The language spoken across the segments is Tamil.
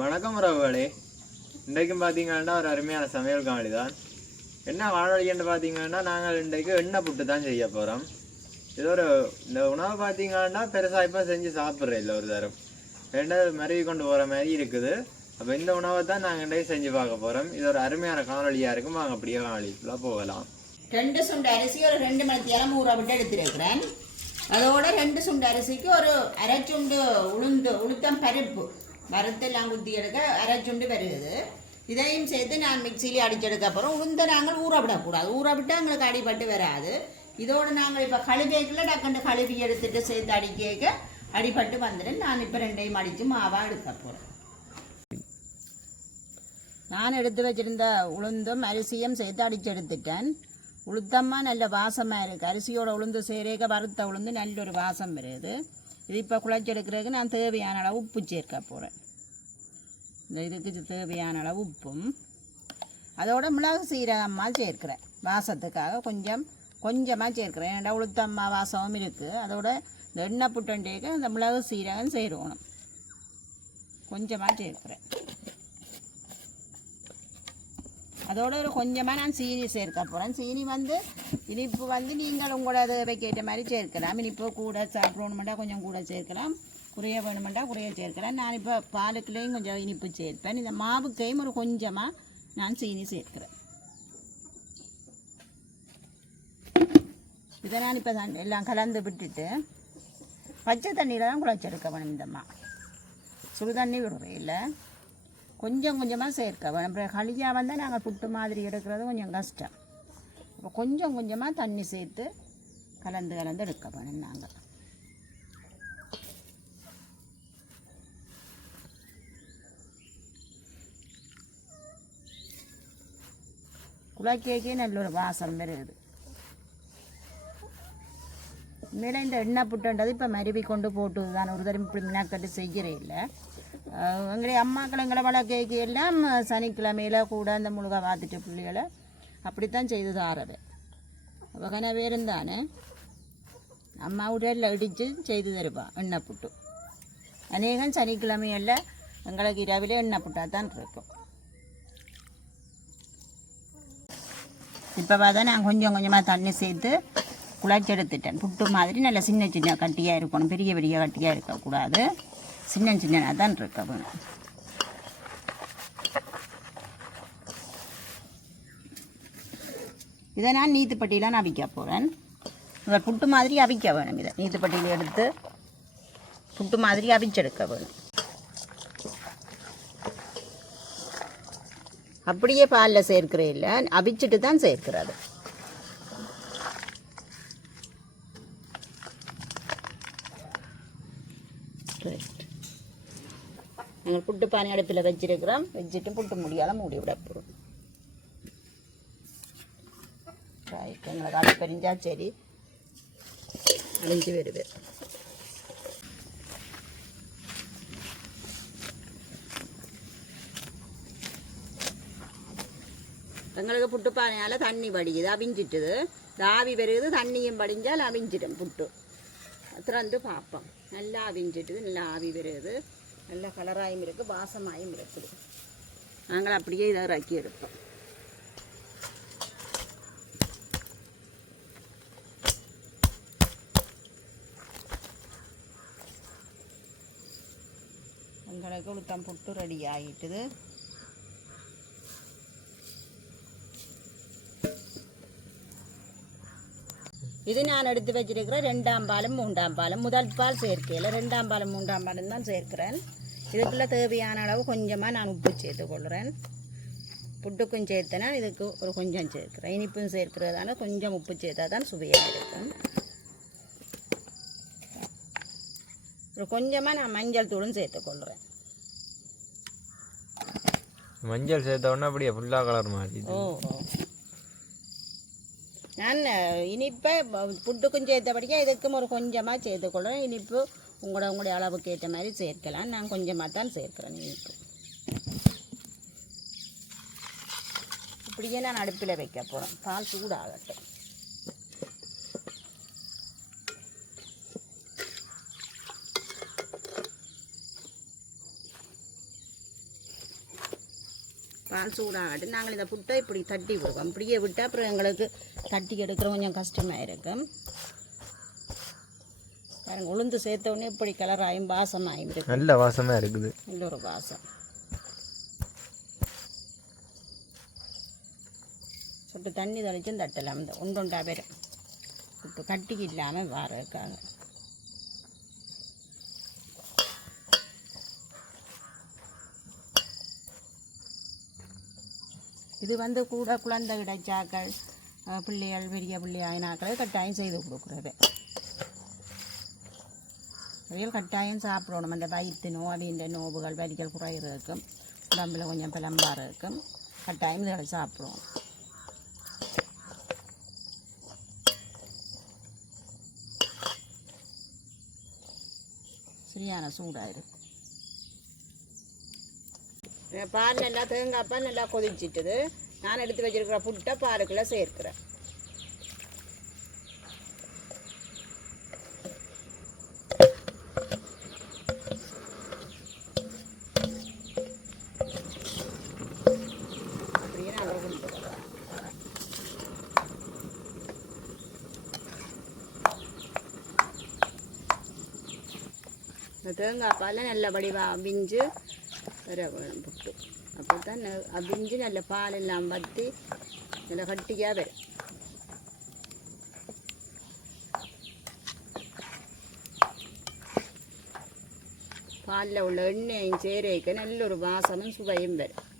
வணக்கம் உறவுகளே. இன்றைக்கும் பார்த்தீங்கன்னா ஒரு அருமையான சமையல் காமெடி தான். என்ன வாழவழின்னு பார்த்தீங்கன்னா நாங்கள் இன்றைக்கு எண்ணெய் புட்டு தான் செய்ய போகிறோம் இது ஒரு இந்த உணவை பார்த்தீங்கன்னா பெருசாக இப்போ செஞ்சு சாப்பிட்ற இல்லை ஒரு தரம். ரெண்டாவது மருவி கொண்டு போகிற மாதிரி இருக்குது. அப்போ இந்த உணவை தான் நாங்கள் இன்றைக்கு செஞ்சு பார்க்க போகிறோம் இது ஒரு அருமையான காணொலியாக இருக்கும். வாங்க அப்படியே காணொலிக்குள்ளே போகலாம். ரெண்டு சுண்டு அரிசி ஒரு ரெண்டு மணி நேரம் ஊற விட்டு எடுத்துருக்கிறேன். அதோட ரெண்டு சுண்டு அரிசிக்கு ஒரு அரை சுண்டு உளுந்து உளுத்தம் பருப்பு. வறுத்தெல்லாம் குத்தி எடுக்க அரைச்சுண்டு வருகிறது இதையும் சேர்த்து நான் மிக்சியில் அடிச்செடுக்க அப்புறம் உளுந்த நாங்கள் ஊற விடக்கூடாது. ஊற விட்டு எங்களுக்கு அடிபட்டு வராது. இதோடு நாங்கள் இப்போ கழுவேக்கில் டக்குண்டு கழுவி எடுத்துட்டு சேர்த்து அடிக்க அடிபட்டு வந்துடும். நான் இப்போ ரெண்டையும் அடித்து மாவாக எடுக்க போகிறேன் நான் எடுத்து வச்சிருந்த உளுந்தும் அரிசியும் சேர்த்து அடிச்சு எடுத்துட்டேன். உளுத்தம்மா நல்ல வாசமாக இருக்குது அரிசியோட உளுந்து சேரேக்க வறுத்த உளுந்து நல்ல ஒரு வாசம் வருது. இது இப்போ குழச்செடுக்கிறதுக்கு நான் தேவையான அளவு உப்பு சேர்க்க போகிறேன் இந்த இதுக்கு தேவையான அளவு உப்பும். அதோட மிளகு சீரகம்மா சேர்க்கிறேன். வாசத்துக்காக கொஞ்சம் கொஞ்சமாக சேர்க்கிறேன். ஏன்னா உளுத்தம்மா வாசமும் இருக்குது அதோட இந்த எண்ணெய் புட்டண்டேக்க அந்த மிளகு சீரகம் சேருவணும் கொஞ்சமாக சேர்க்கிறேன். அதோட ஒரு கொஞ்சமாக நான் சீனி சேர்க்க போகிறேன் சீனி வந்து இனிப்பு வந்து நீங்கள் உங்களோட தேவைக்கு மாதிரி சேர்க்கலாம். இனிப்பு கூட சாப்பிடணுமெண்டா கொஞ்சம் கூட சேர்க்கலாம். குறைய வேணுமெண்டா குறைய சேர்க்கலாம். நான் இப்போ பாலுக்குலேயும் கொஞ்சம் இனிப்பு சேர்ப்பேன். இந்த மாவுக்கையும் ஒரு கொஞ்சமாக நான் சீனி சேர்க்கிறேன். இதை நான் இப்போ எல்லாம் கலந்து விட்டுட்டு பச்சை தண்ணியில் தான் குழச்செடுக்க வேணும் இந்த மா சுடு தண்ணி விடுறேன் இல்லை கொஞ்சம் கொஞ்சமாக சேர்க்க. வேணும் அப்புறம் களியாக வந்தால் நாங்கள் புட்டு மாதிரி எடுக்கிறது கொஞ்சம் கஷ்டம். இப்போ கொஞ்சம் கொஞ்சமாக தண்ணி சேர்த்து கலந்து கலந்து எடுக்க வேணும் நாங்கள் குழக்கேக்கே நல்ல ஒரு வாசம் வருது. மேலே இந்த எண்ணெய் புட்டுன்றது இப்போ மருவி கொண்டு போட்டு தான் ஒரு தரம் இப்படி மினாக்கட்டு செய்கிறே இல்லை. எங்களுடைய அம்மாக்கள் எங்களை வளர்க்கைக்கு எல்லாம் சனிக்கிழமையில் கூட அந்த முழுக பார்த்துட்டு பிள்ளைகளை அப்படித்தான் செய்து தாரது அப்போ கனவே இருந்தானே அம்மா உடலில் இடித்து செய்து தருவான் எண்ணெய் புட்டு அநேகம் சனிக்கிழமையில் எங்களுக்கு இரவிலே எண்ணெய் புட்டாக தான் இருக்கும் இப்போ பார்த்தா நான் கொஞ்சம் கொஞ்சமாக தண்ணி சேர்த்து குழச்சி எடுத்துட்டேன் புட்டு மாதிரி நல்லா சின்ன சின்ன கட்டியாக இருக்கணும் பெரிய பெரிய கட்டியாக இருக்கக்கூடாது சின்ன சின்னதாக தான் இருக்க வேணும் இதை நான் நீத்துப்பட்டியில் நான் அவிக்க போகிறேன் இந்த புட்டு மாதிரி அவிக்க வேணும் இதை. நீத்துப்பட்டியில் எடுத்து புட்டு மாதிரி அவிச்செடுக்க வேணும். அப்படியே பாலில் சேர்க்கிறேன் இல்லை. அவிச்சிட்டு தான் சேர்க்கிறது. நாங்கள் புட்டு பானை அடுப்பில் வச்சிருக்கிறோம். வச்சுட்டு புட்டு முடியாத மூடி விட போகிறோம் ரைட் எங்களுக்கு அடுப்பறிஞ்சா சரி. அழிஞ்சு வருது. எங்களுக்கு புட்டு பானையால் தண்ணி படிக்குது அவிஞ்சிட்டுது. இந்த ஆவி பெருகுது தண்ணியும் படிஞ்சால் அவிஞ்சிடும் புட்டு. திறந்து பார்ப்போம். நல்லா அவிஞ்சிட்டுது நல்லா ஆவி வருது. நல்ல கலராயும் இருக்குது வாசமாயும் இருக்குது நாங்கள் அப்படியே இதை இறக்கி எடுப்போம் எங்களுக்கு உளுத்தம் புட்டு ரெடி ஆகிட்டுது இது நான் எடுத்து வச்சிருக்கிற ரெண்டாம் பாலும் மூன்றாம் பாலும். முதல் பால் சேர்க்கையில் ரெண்டாம் பாலும் மூன்றாம் பாலும் தான் சேர்க்கிறேன். இதுக்குள்ள தேவையான அளவு கொஞ்சமாக நான் உப்பு சேர்த்து கொள்கிறேன் புட்டுக்கும் சேர்த்தனா இதுக்கு ஒரு கொஞ்சம் சேர்க்கிறேன். இனிப்பும் சேர்க்கிறதால கொஞ்சம் உப்பு சேர்த்தா தான் சுவையாக இருக்கும். ஒரு கொஞ்சமாக நான் மஞ்சள் தூளும் சேர்த்துக்கொள்கிறேன் மஞ்சள் சேர்த்த உடனே அப்படியே ஃபுல்லாக கலர் மாதிரி ஓ. நான் இனிப்பை புட்டுக்கும் சேர்த்தபடியாக இதுக்கும் ஒரு கொஞ்சமாக சேர்த்துக்கொள்கிறேன் இனிப்பு உங்களோட உங்களுடைய அளவுக்கு ஏற்ற மாதிரி சேர்க்கலாம். நான் கொஞ்சமாக தான் சேர்க்கிறேன் இனிப்பு இப்படியே நான் அடுப்பில் வைக்க போகிறேன் பால் சூடாகட்டும். பால் சூடாகட்டு நாங்கள் இந்த புட்டை இப்படி தட்டி விடுவோம் இப்படியே விட்டால் அப்புறம் எங்களுக்கு தட்டி எடுக்கிற கொஞ்சம் கஷ்டமாக இருக்கும். பாருங்க உளுந்து சேர்த்த உடனே இப்படி கலர் ஆயும் வாசம் ஆயும் இருக்கு. நல்ல வாசமாக இருக்குது. நல்ல ஒரு வாசம். சொட்டு தண்ணி தெளிச்சும் தட்டலாம். இந்த ஒன்றொண்டா பேரும் இப்போ கட்டிக்கு இல்லாமல் வாரதுக்காக இது வந்து கூட குழந்தை கிடைச்சாக்கள் பிள்ளைகள் பெரிய பிள்ளையாயினாக்களை கட்டாயம் செய்து கொடுக்குறது. அவைகள் கட்டாயம் சாப்பிடணும் அந்த வயிற்று நோ நோடின்ற நோவுகள் வலிகள் குறையிறதுக்கும் உடம்புல கொஞ்சம் பிளம்பாக இருக்கும் கட்டாயம் இதுகளை சாப்பிடுவோம் சரியான சூடாக இருக்கும் பால் நல்லா தேங்காய் பால் நல்லா கொதிச்சிட்டுது நான் எடுத்து வச்சிருக்கிற புட்டை பாலுக்குள்ளே சேர்க்கிறேன் அப்படியே நல்லா கொடுத்துருவேன் இந்த தேங்காய் பால் நல்ல வடிவாக அவிஞ்சு வர வேணும் புட்டு அப்போ தான் அவிஞ்சு நல்ல பால் எல்லாம் வற்றி நல்ல கட்டியாக வரும் பாலில் உள்ள எண்ணெயும் சேரைக்கு நல்ல ஒரு வாசமும் சுவையும் வரும்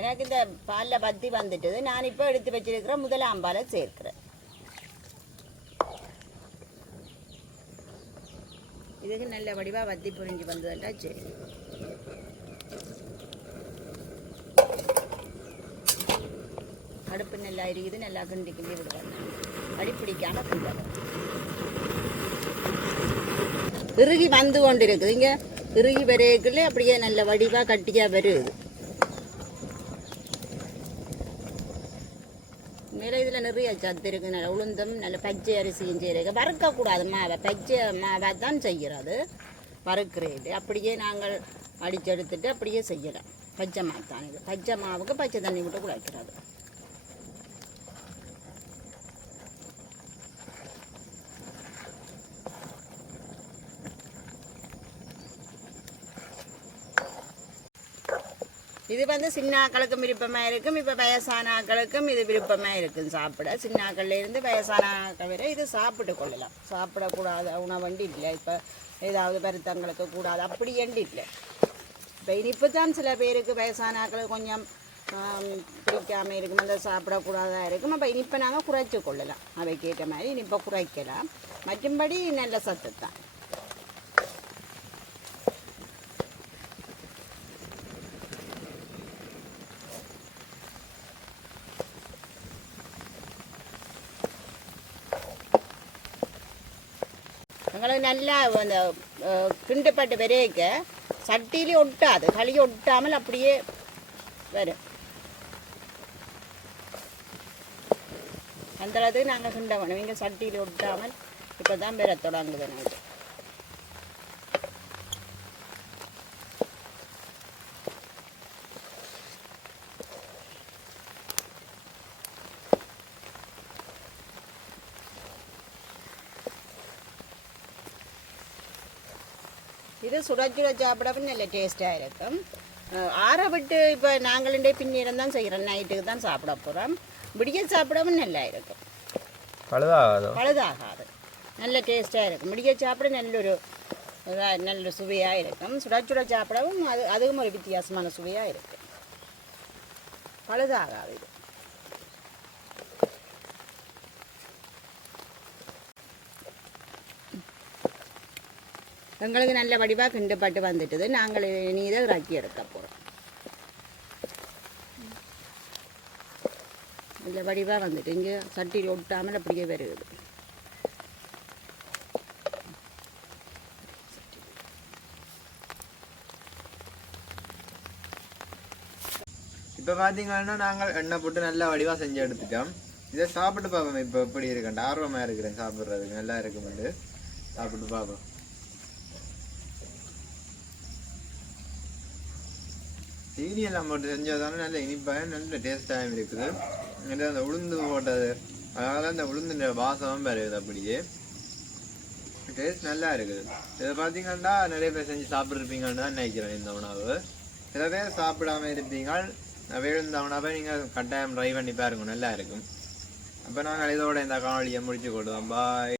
எனக்கு இந்த பாலில் பத்தி வந்துட்டது. நான் இப்போ எடுத்து வச்சிருக்கிற முதலாம் பாலை சேர்க்கிறேன். இதுக்கு நல்ல வடிவாக வத்தி புரிஞ்சு வந்ததெல்லாம் சரி. அடுப்பு நல்லா இருக்குது நல்லா கிண்டி கிண்டி விடுவாங்க அடிப்பிடிக்காமல் பிடிக்காம இறுகி வந்து கொண்டு இருக்குது இங்கே இறுகி வரைக்குள்ளே அப்படியே நல்ல வடிவாக கட்டியாக வருது மேலே இதில் நிறைய சத்து இருக்குது நல்ல உளுந்தம் நல்ல பச்சை அரிசியும் செய்கிறது வறுக்கக்கூடாது மாவை பச்சை மாவை தான் செய்கிறது வறுக்கிறது அப்படியே நாங்கள் அடிச்செடுத்துட்டு அப்படியே செய்யலாம். பச்சை மாவு தான் இது. பச்சை மாவுக்கு பச்சை தண்ணி விட்டு குழைக்கிறது. இது வந்து சின்னாக்களுக்கும் விருப்பமாக இருக்கும். இப்போ வயசானாக்களுக்கும் இது விருப்பமாக இருக்கும் சாப்பிட. சின்னாக்கள்லேருந்து வயசானாக்கள் வரை இது சாப்பிட்டு கொள்ளலாம். சாப்பிடக்கூடாத உணவண்டி இல்லை. இப்போ ஏதாவது பருத்தங்களுக்கு கூடாது. அப்படி ஏண்டி இல்லை. இப்போ இனிப்பு தான் சில பேருக்கு வயசானாக்கள் கொஞ்சம் பிடிக்காமல் இருக்கும். அந்த சாப்பிடக்கூடாதா இருக்கும். அப்போ இனிப்பை நாங்கள் குறைச்சி கொள்ளலாம். அவைக்கு ஏற்ற மாதிரி இனிப்பை குறைக்கலாம். மற்றும்படி நல்ல சத்து தான் எங்களுக்கு நல்லா அந்த அஹ், கிண்டுப்பட்டு விரைக்க சட்டியிலே ஒட்டாது களி ஒட்டாமல் அப்படியே வரும் அந்த அளவுக்கு நாங்கள் கிண்ட வேணும் இங்கே சட்டியில் ஒட்டாமல் இப்போ தான் பெற தொடங்குது நாங்கள் இது சுட சுட சாப்பிடவும் நல்ல டேஸ்ட்டாக இருக்கும் ஆற விட்டு இப்போ நாங்களுடைய பின்னீரம் தான் செய்கிறோம் நைட்டுக்கு தான் சாப்பிட போகிறோம் விடிய சாப்பிடவும் நல்லா இருக்கும் பழுதாகாதோ பழுதாகாது நல்ல டேஸ்ட்டாக இருக்கும் விடிய சாப்பிட நல்லொரு நல்ல சுவையாக இருக்கும் சுட சுட சாப்பிடவும் அது அதுவும் ஒரு வித்தியாசமான சுவையாக இருக்கும் பழுதாகாது இது எங்களுக்கு நல்ல வடிவாக கிண்டப்பட்டு வந்துட்டது. நாங்கள் இனி இதை இறக்கி எடுக்க போகிறோம் நல்ல வடிவாக வந்துட்டு. இங்கே சட்டி ஒட்டாமல் அப்படியே வருகிறது இப்போ பார்த்தீங்கன்னா நாங்கள் எண்ணெய் போட்டு நல்லா வடிவாக செஞ்சு எடுத்துட்டோம். இதை சாப்பிட்டு பார்ப்போம் இப்போ எப்படி இருக்குன்ட்டு ஆர்வமாக இருக்கிறேன் சாப்பிட்றதுக்கு. நல்லா இருக்குமெண்டு சாப்பிட்டு பார்ப்போம் சீனி எல்லாம் போட்டு தானே நல்ல இனிப்பாக நல்ல டேஸ்ட்டாகவும் இருக்குது. இது அந்த உளுந்து போட்டது அதனால அந்த உளுந்து வாசமும் வருது அப்படியே. டேஸ்ட் நல்லா இருக்குது. இதை பார்த்தீங்கன்னா நிறைய பேர் செஞ்சு சாப்பிட்ருப்பீங்கன்னு தான் நினைக்கிறேன் இந்த உணவு. சில பேர் சாப்பிடாம இருப்பீங்க விழுந்த உணவை நீங்கள் கட்டாயம் ட்ரை பண்ணி பாருங்க நல்லா இருக்கும். அப்போ நாங்கள் இதோட இந்த காணொலியை முடிச்சு கொடுவோம் பாய்